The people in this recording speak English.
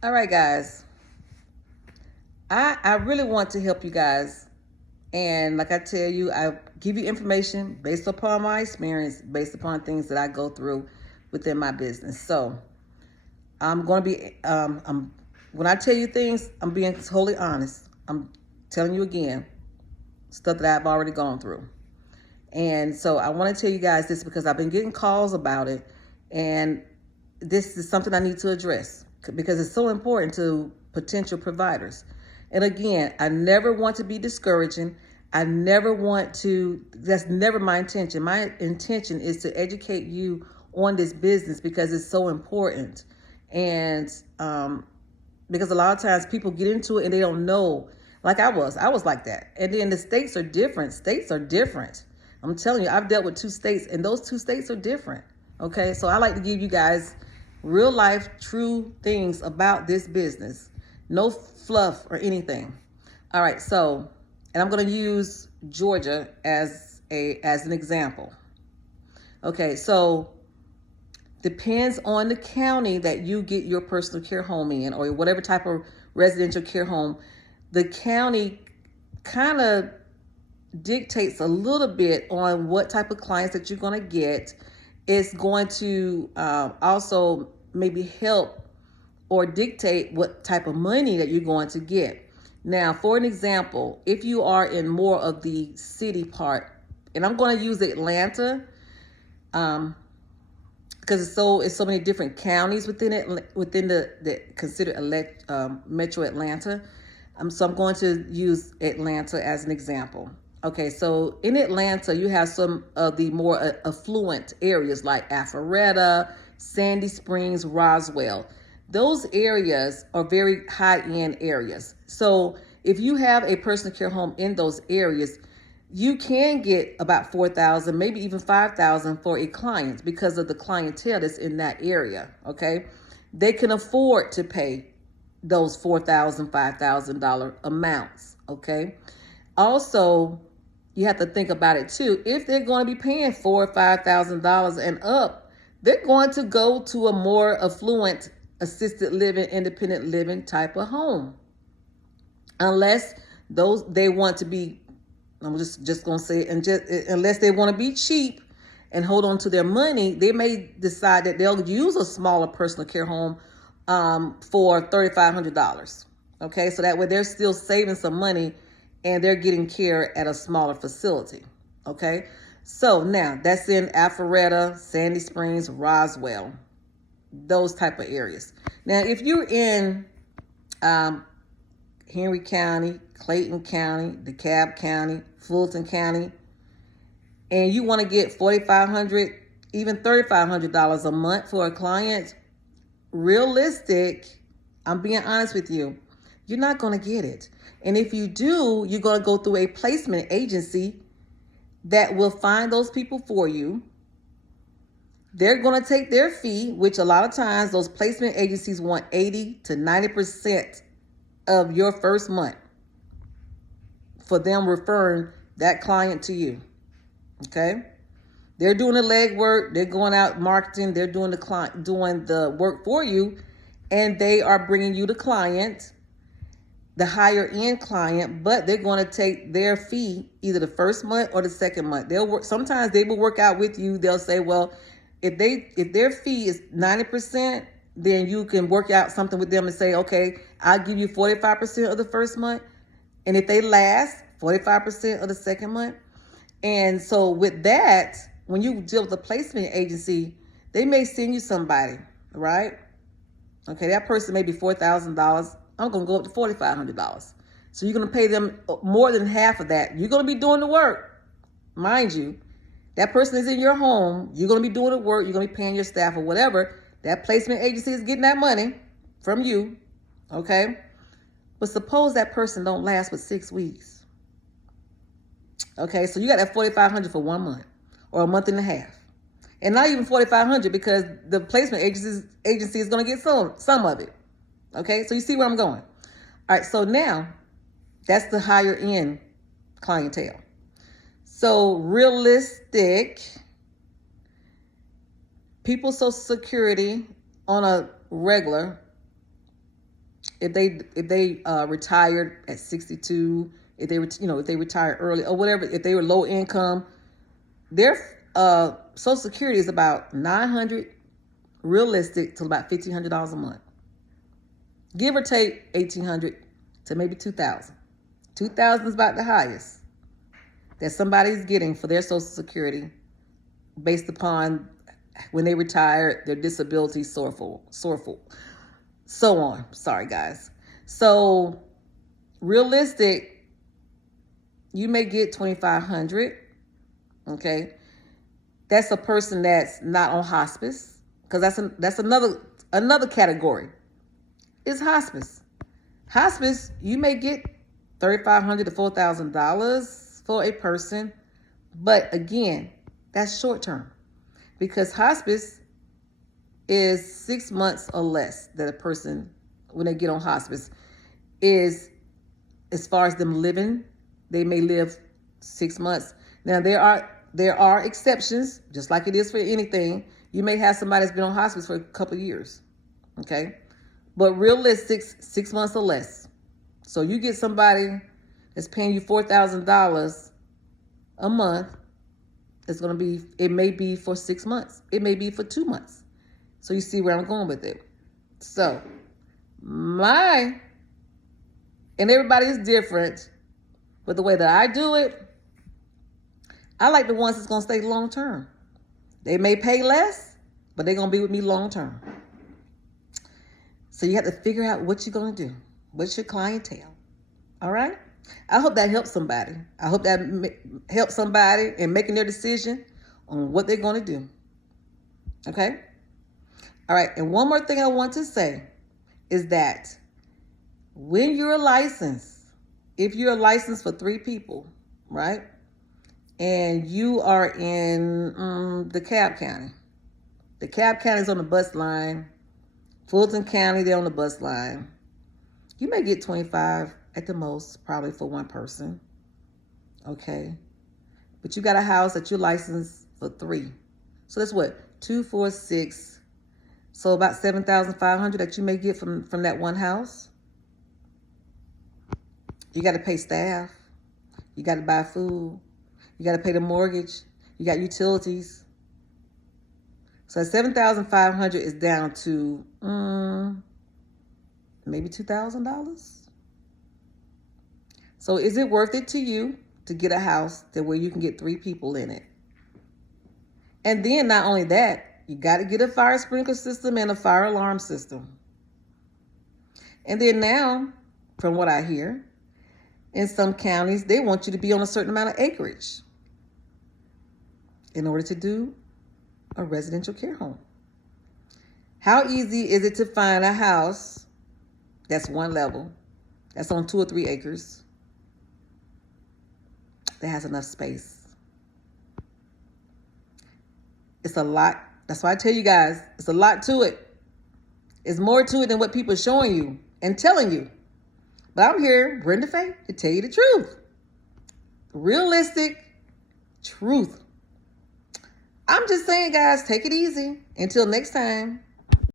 All right, guys. I really want to help you guys. And like I tell you, I give you information based upon my experience, based upon things that I go through within my business. So I'm going to be, when I tell you things, I'm being totally honest. I'm telling you again, stuff that I've already gone through. And so I want to tell you guys this because I've been getting calls about it. And this is something I need to address because it's so important to potential providers. And again, I never want to be discouraging. I never want to, that's never my intention. My intention is to educate you on this business because it's so important. And because a lot of times people get into it and they don't know, like I was like that. And then the states are different. States are different. I'm telling you, I've dealt with two states and those two states are different. Okay, so I like to give you guys real life, true things about this business. No fluff or anything. All right, so, and I'm going to use Georgia as an example. Okay, so depends on the county that you get your personal care home in or whatever type of residential care home. The county kind of dictates a little bit on what type of clients that you're going to get. It's going to also maybe help or dictate what type of money that you're going to get. Now, for an example, if you are in more of the city part, and I'm going to use Atlanta, because it's so many different counties within it, within the considered Metro Atlanta. So I'm going to use Atlanta as an example. Okay, so in Atlanta, you have some of the more affluent areas like Alpharetta, Sandy Springs, Roswell. Those areas are very high-end areas. So if you have a personal care home in those areas, you can get about 4,000, maybe even 5,000 for a client because of the clientele that's in that area. Okay, they can afford to pay those $4,000, $5,000 amounts. Okay, also you have to think about it too. If they're going to be paying $4,000 or $5,000 and up, they're going to go to a more affluent assisted living, independent living type of home, unless those they want to be. I'm just gonna say, and just unless they want to be cheap and hold on to their money, they may decide that they'll use a smaller personal care home for $3,500. Okay, so that way they're still saving some money and they're getting care at a smaller facility. Okay, so now that's in Alpharetta, Sandy Springs, Roswell, those type of areas. Now, if you're in Henry County, Clayton County, DeKalb County, Fulton County, and you want to get $4,500, even $3,500 a month for a client, realistic, I'm being honest with you, you're not going to get it. And if you do, you're going to go through a placement agency that will find those people for you. They're going to take their fee, which a lot of times those placement agencies want 80 to 90% of your first month for them referring that client to you. Okay, they're doing the legwork, they're going out marketing, they're doing the work for you, and they are bringing you the client, the higher end client, but they're going to take their fee either the first month or the second month. They'll work. Sometimes they will work out with you. They'll say, well, if their fee is 90%, then you can work out something with them and say, okay, I'll give you 45% of the first month. And if they last, 45% of the second month. And so with that, when you deal with a placement agency, they may send you somebody, right? Okay, that person may be $4,000. I'm going to go up to $4,500. So you're going to pay them more than half of that. You're going to be doing the work. Mind you, that person is in your home. You're going to be doing the work. You're going to be paying your staff or whatever. That placement agency is getting that money from you. Okay? But suppose that person don't last but 6 weeks. Okay, so you got that $4,500 for 1 month or a month and a half. And not even $4,500 because the placement agency is going to get some of it. Okay, so you see where I'm going. All right, so now that's the higher end clientele. So realistic, people's Social Security on a regular If they retired at 62, if they if they retired early or whatever, if they were low income, their Social Security is about $900 realistic to about $1,500 a month, give or take 1,800 to maybe 2,000. 2,000 is about the highest that somebody's getting for their Social Security based upon when they retired, their disability, so on. Sorry, guys. So realistic, you may get 2,500. Okay, that's a person that's not on hospice, because that's another category. Is hospice. Hospice, you may get $3,500 to $4,000 for a person, but again, that's short term, because hospice is 6 months or less that a person, when they get on hospice, is, as far as them living, they may live 6 months. Now there are exceptions, just like it is for anything. You may have somebody that's been on hospice for a couple of years, okay? But realistic, 6 months or less. So you get somebody that's paying you $4,000 a month. It may be for 6 months. It may be for 2 months. So you see where I'm going with it. So and everybody is different, but the way that I do it, I like the ones that's going to stay long term. They may pay less, but they're going to be with me long term. So you have to figure out what you're going to do. What's your clientele? All right? I hope that helps somebody. I hope that helps somebody in making their decision on what they're going to do. Okay? All right. And one more thing I want to say is that when you're licensed, if you're licensed for 3 people, right? And you are in DeKalb County. DeKalb County is on the bus line. Fulton County, they're on the bus line. You may get 25 at the most, probably for one person. Okay. But you got a house that you're licensed for 3. So that's what? 2, 4, 6. So about 7,500 that you may get from that one house. You got to pay staff. You got to buy food. You got to pay the mortgage. You got utilities. So 7,500 is down to maybe $2,000. So is it worth it to you to get a house where you can get 3 people in it? And then not only that, you got to get a fire sprinkler system and a fire alarm system. And then now, from what I hear, in some counties, they want you to be on a certain amount of acreage in order to do a residential care home. How easy is it to find a house that's one level, that's on 2 or 3 acres, that has enough space? It's a lot. That's why I tell you guys, it's a lot to it. It's more to it than what people are showing you and telling you. But I'm here, Brenda Faye, to tell you the truth. Realistic truth. I'm just saying, guys, take it easy. Until next time.